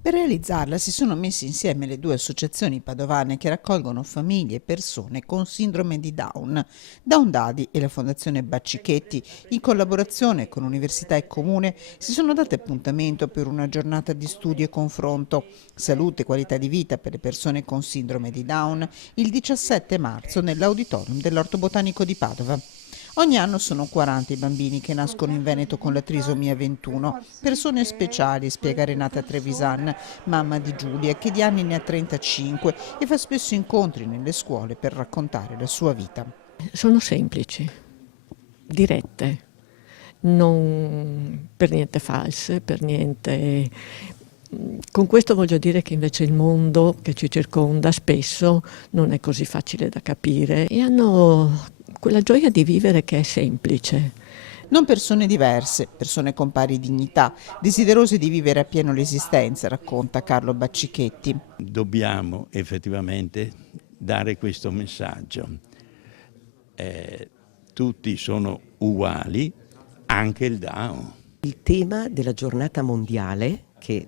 Per realizzarla si sono messe insieme le due associazioni padovane che raccolgono famiglie e persone con sindrome di Down, Down Dadi e la Fondazione Baccichetti, in collaborazione con Università e Comune, si sono date appuntamento per una giornata di studio e confronto, salute e qualità di vita per le persone con sindrome di Down, il 17 marzo nell'auditorium dell'Orto Botanico di Padova. Ogni anno sono 40 i bambini che nascono in Veneto con la trisomia 21, persone speciali, spiega Renata Trevisan, mamma di Giulia, che di anni ne ha 35 e fa spesso incontri nelle scuole per raccontare la sua vita. Sono semplici, dirette, non per niente false, per niente. Con questo voglio dire che invece il mondo che ci circonda spesso non è così facile da capire e hanno quella gioia di vivere che è semplice. Non persone diverse, persone con pari dignità, desiderose di vivere appieno l'esistenza, racconta Carlo Baccichetti. Dobbiamo effettivamente dare questo messaggio. Tutti sono uguali, anche il Down. Il tema della giornata mondiale, che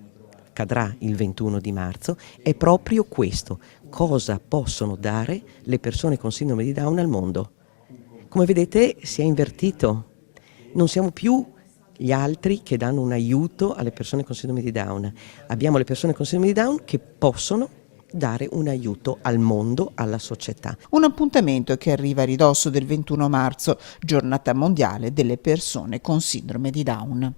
cadrà il 21 di marzo, è proprio questo: cosa possono dare le persone con sindrome di Down al mondo. Come vedete si è invertito, non siamo più gli altri che danno un aiuto alle persone con sindrome di Down, abbiamo le persone con sindrome di Down che possono dare un aiuto al mondo, alla società. Un appuntamento che arriva a ridosso del 21 marzo, giornata mondiale delle persone con sindrome di Down.